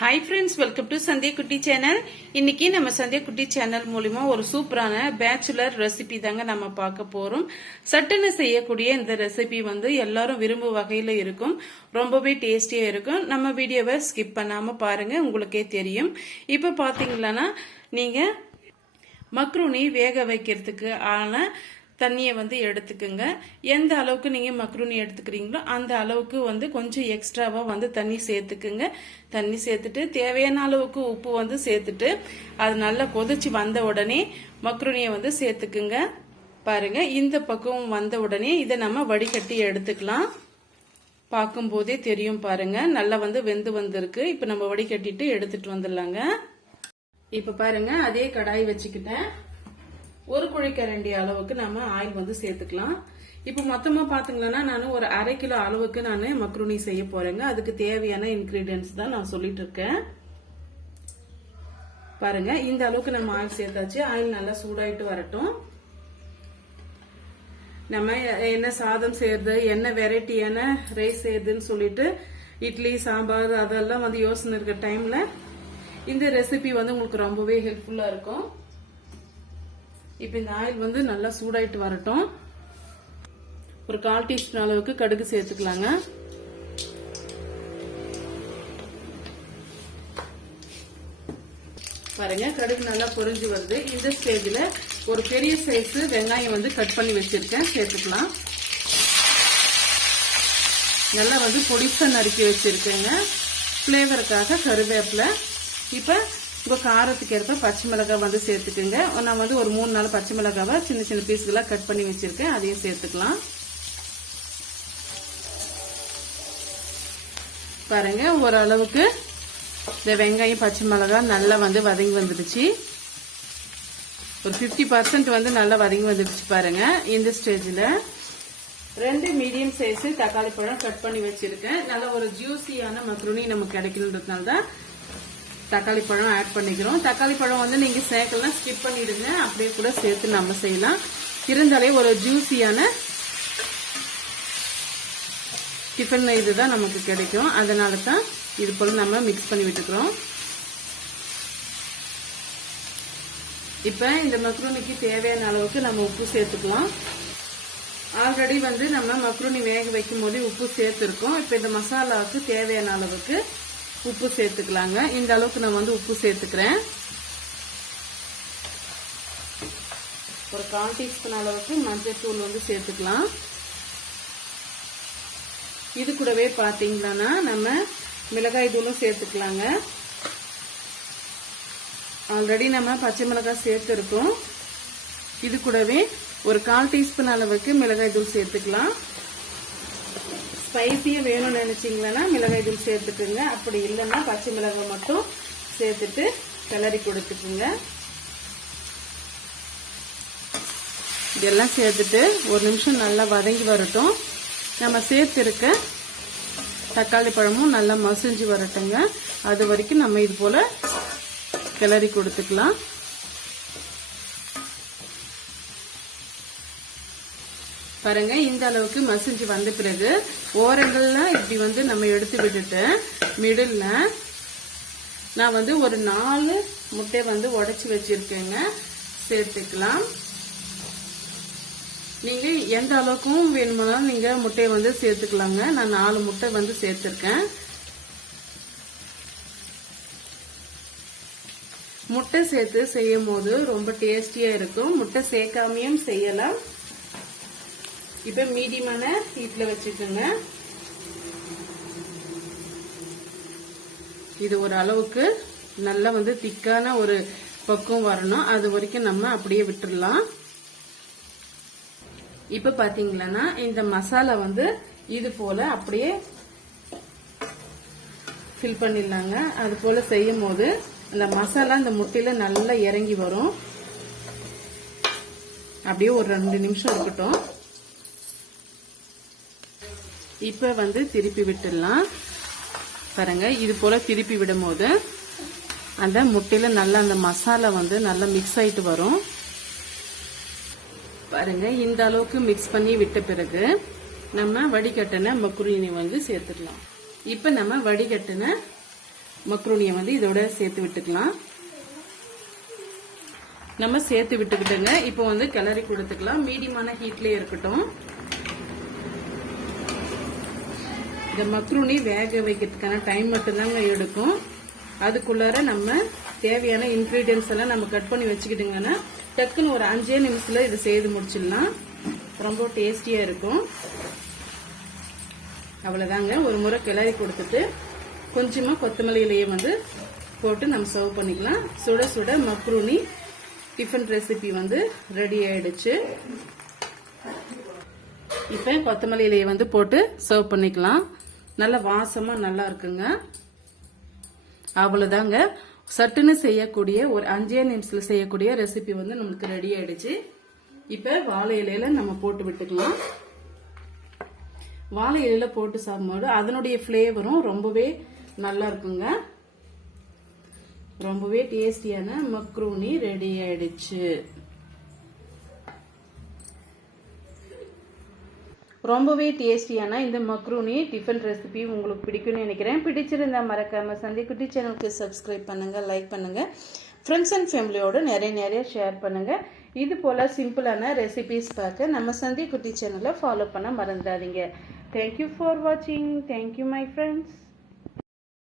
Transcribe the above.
Hi friends welcome to Sandhya Kutty channel இன்னைக்கு நம்ம சந்தியா குட்டி சேனல் மூலிமா ஒரு சூப்பரான பேச்சுலர் ரெசிபி தாங்க நம்ம பார்க்க போறோம். சட்டுன்னு செய்யக்கூடிய இந்த ரெசிபி வந்து எல்லாரும் விரும்பும் வகையில இருக்கும். ரொம்பவே டேஸ்டியா இருக்கும். நம்ம வீடியோவை ஸ்கிப் பண்ணாம பாருங்க உங்களுக்கே தெரியும். இப்போ பாத்தீங்களன்னா நீங்க மக்ரூனி வேக வைக்கிறதுக்கு ஆன தண்ணியை வந்து எடுத்துக்கோங்க. எந்த அளவுக்கு நீங்கள் மக்ரூனி எடுத்துக்கிறீங்களோ அந்த அளவுக்கு வந்து கொஞ்சம் எக்ஸ்ட்ராவாக வந்து தண்ணி சேர்த்துக்குங்க. தண்ணி சேர்த்துட்டு தேவையான அளவுக்கு உப்பு வந்து சேர்த்துட்டு அது நல்லா கொதிச்சு வந்த உடனே மக்ரூனியை வந்து சேர்த்துக்குங்க. பாருங்க இந்த பக்கம் வந்த உடனே இதை நம்ம வடிகட்டி எடுத்துக்கலாம். பார்க்கும்போதே தெரியும் பாருங்க நல்லா வந்து வெந்து வந்திருக்கு. இப்போ நம்ம வடிகட்டிட்டு எடுத்துட்டு வந்துடலாங்க. இப்போ பாருங்க அதே கடாய் வச்சுக்கிட்டேன். ஒரு குழிக்கரண்டி அளவுக்கு நம்ம ஆயில் வந்து சேர்த்துக்கலாம். இப்போ மொத்தமா பாத்தீங்கன்னா நான் ஒரு அரை கிலோ அளவுக்கு நான் மக்ருனி செய்ய போறேங்க. அதுக்கு தேவையான இன்கிரீடியன்ஸ் தான் நான் சொல்லிட்டு இருக்கேன். பாருங்க இந்த அளவுக்கு நம்ம ஆயில் சேர்த்தாச்சு. ஆயில் நல்லா சூடாயிட்டு வரட்டும். நம்ம என்ன சாதம் செய்யறது என்ன வெரைட்டியான ரைஸ் செய்யறதுன்னு சொல்லிட்டு இட்லி சாம்பார் அதெல்லாம் வந்து யோசனை இருக்க டைம்ல இந்த ரெசிபி வந்து உங்களுக்கு ரொம்பவே ஹெல்ப்ஃபுல்லா இருக்கும். இப்போ இந்த ஆயில் வந்து நல்லா சூடாயிட்டு வரட்டும். ஒரு கால் டீஸ்பூன் அளவுக்கு கடுகு சேர்த்துக்கலாங்க. பாருங்க கடுகு நல்லா பொரிஞ்சு வருது. இந்த ஸ்டேஜில் ஒரு பெரிய சைஸ் வெங்காயம் வந்து கட் பண்ணி வச்சிருக்கேன். சேர்த்துக்கலாம். நல்லா வந்து பொடிசா நறுக்கி வச்சிருக்கேங்க. ஃப்ளேவருக்காக கருவேப்பிலை. இப்போ இப்போ காரத்துக்கு ஏற்ப பச்சை மிளகாய் வந்து சேர்த்துக்குங்க. நான் வந்து ஒரு மூணு நாள் பச்சை மிளகாவை சின்ன சின்ன பீஸ்களாக கட் பண்ணி வச்சுருக்கேன். அதையும் சேர்த்துக்கலாம். பாருங்க ஓரளவுக்கு இந்த வெங்காயம் பச்சை மிளகாய் நல்லா வந்து வதங்கி வந்துடுச்சு. ஒரு ஃபிஃப்டி பர்சன்ட் வந்து நல்லா வதங்கி வந்துடுச்சு பாருங்க இந்த ஸ்டேஜில் ரெண்டு மீடியம் சைஸ் தக்காளி பழம் கட் பண்ணி வச்சுருக்கேன். நல்ல ஒரு ஜூஸியான மக்ருனி நமக்கு கிடைக்கணுன்றதுனால தான் தக்காளி பழம் ஆட் பண்ணிக்கிறோம். தக்காளி பழம் வந்து நீங்க சேர்க்கலாம் ஸ்கிப் பண்ணிடுங்க. அப்படியே கூட சேர்த்து நம்ம செய்யலாம். இருந்தாலே ஒரு ஜூஸியான டிஃபன் இதுதான் நமக்கு கிடைக்கும். அதனால தான் இது போல நம்ம மிக்ஸ் பண்ணி விட்டுக்கிறோம். இப்ப இந்த மக்ரூனிக்கு தேவையான அளவுக்கு நம்ம உப்பு சேர்த்துக்கலாம். ஆல்ரெடி வந்து நம்ம மக்ரூனி வேக வைக்கும் போது உப்பு சேர்த்துருக்கோம். இப்போ இந்த மசாலாவுக்கு தேவையான அளவுக்கு உப்பு சேர்த்துக்கலாங்க. இந்த அளவுக்கு நான் வந்து உப்பு சேர்த்துக்கிறேன். ஒரு கால் டீஸ்பூன் அளவுக்கு மஞ்சத்தூள் வந்து சேர்த்துக்கலாம். இது கூடவே பாத்தீங்கன்னா நம்ம மிளகாய் தூளும் சேர்த்துக்கலாங்க. ஆல்ரெடி நம்ம பச்சை மிளகாய் சேர்த்துருக்கோம் இது கூடவே ஒரு கால் டீஸ்பூன் அளவுக்கு மிளகாய் தூள் சேர்த்துக்கலாம். ஸ்பைசியாக வேணும்னு நினைச்சீங்களா மிளகாய் தூள் சேர்த்துக்குங்க. அப்படி இல்லைன்னா பச்சை மிளகாய் மட்டும் சேர்த்துட்டு கிளறி கொடுத்துக்குங்க. இதெல்லாம் சேர்த்துட்டு ஒரு நிமிஷம் நல்லா வதங்கி வரட்டும். நம்ம சேர்த்துருக்க தக்காளி பழமும் நல்லா மசிஞ்சு வரட்டுங்க. அது வரைக்கும் நம்ம இது போல கிளறி கொடுத்துக்கலாம். பாருங்க இந்த அளவுக்கு மசிஞ்சு வந்த பிறகு ஓரங்கள்ல இப்படி வந்து நம்ம எடுத்து விட்டுட்டு மிடில் நான் வந்து ஒரு நாலு முட்டை வந்து உடைச்சி வச்சிருக்கேங்க. சேர்த்துக்கலாம். நீங்க எந்த அளவுக்கும் வேணுமானாலும் நீங்க முட்டையை வந்து சேர்த்துக்கலாங்க. நான் நாலு முட்டை வந்து சேர்த்திருக்கேன். முட்டை சேர்த்து செய்யும் போது ரொம்ப டேஸ்டியா இருக்கும். முட்டை சேர்க்காமையும் செய்யலாம். இப்ப மீடியமான ஹீட்ல வச்சுக்கோங்க. இது ஒரு அளவுக்கு நல்லா வந்து திக்கான ஒரு பக்குவம் வரணும். அது வரைக்கும் நம்ம அப்படியே விட்டுடலாம் இப்ப பாத்தீங்களா இந்த மசாலா வந்து இது போல அப்படியே ஃபில் பண்ணிடலாங்க. அது போல செய்யும் போது அந்த மசாலா இந்த முட்டையில நல்லா இறங்கி வரும். அப்படியே ஒரு ரெண்டு நிமிஷம் இருக்கட்டும். இப்போ வந்து திருப்பி விட்டுடலாம். பாருங்க இது போல் திருப்பி விடும் போது அந்த முட்டையில் நல்லா அந்த மசாலா வந்து நல்லா மிக்ஸ் ஆகிட்டு வரும். பாருங்க இந்த அளவுக்கு மிக்ஸ் பண்ணி விட்ட பிறகு நம்ம வடிகட்டின மக்ருணியை வந்து சேர்த்துக்கலாம் இப்போ நம்ம வடிகட்டின மக்ரூனியை வந்து இதோட சேர்த்து விட்டுக்கலாம். நம்ம சேர்த்து விட்டுக்கிட்டுங்க. இப்போ வந்து கிளறி கொடுத்துக்கலாம். மீடியமான ஹீட்லேயே இருக்கட்டும். இந்த மக்ருனி வேக வைக்கிறதுக்கான டைம் மட்டும்தாங்க எடுக்கும். அதுக்குள்ளார நம்ம தேவையான இன்கிரீடியன்ஸ் எல்லாம் நம்ம கட் பண்ணி வச்சுக்கிட்டுங்கன்னா டக்குன்னு ஒரு அஞ்சே நிமிஷத்தில் இது செய்து முடிச்சிடலாம். ரொம்ப டேஸ்டியாக இருக்கும். அவ்வளோதாங்க ஒரு முறை கிளறி கொடுத்துட்டு கொஞ்சமாக கொத்தமல்லி இலையை வந்து போட்டு நம்ம சர்வ் பண்ணிக்கலாம். சுட சுட மக்ரூனி டிஃபன் ரெசிபி வந்து ரெடி ஆயிடுச்சு. இப்போ கொத்தமல்லி இலையை வந்து போட்டு சர்வ் பண்ணிக்கலாம். நல்ல வாசமா நல்லா இருக்குங்க. அவ்வளவுதாங்க. சட்டுன்னு செய்யக்கூடிய ஒரு அஞ்சே நிமிஷத்துல செய்யக்கூடிய ரெசிபி வந்து நமக்கு ரெடி ஆயிடுச்சு. இப்ப வாழை இலையில நம்ம போட்டு விட்டுக்கலாம். வாழை இலையில போட்டு சாப்பிடும்போது அதனுடைய ஃப்ளேவரும் ரொம்பவே நல்லா இருக்குங்க. ரொம்பவே டேஸ்டியான மக்ரூனி ரெடி ஆயிடுச்சு. ரொம்பவே டேஸ்டியான இந்த மக்ரூனி டிஃபன் ரெசிபி உங்களுக்கு பிடிக்கும்னு நினைக்கிறேன். பிடிச்சிருந்தா மறக்காம சந்திக்குட்டி சேனலுக்கு சப்ஸ்கிரைப் பண்ணுங்கள் லைக் பண்ணுங்கள் ஃப்ரெண்ட்ஸ் அண்ட் ஃபேமிலியோட நிறைய நிறைய ஷேர் பண்ணுங்கள் இது போல் சிம்பிளான ரெசிபிஸ் பார்க்க நம்ம சந்தி குட்டி சேனலை ஃபாலோ பண்ண மறந்துடாதீங்க. தேங்க்யூ ஃபார் வாட்சிங் தேங்க்யூ மை ஃப்ரெண்ட்ஸ்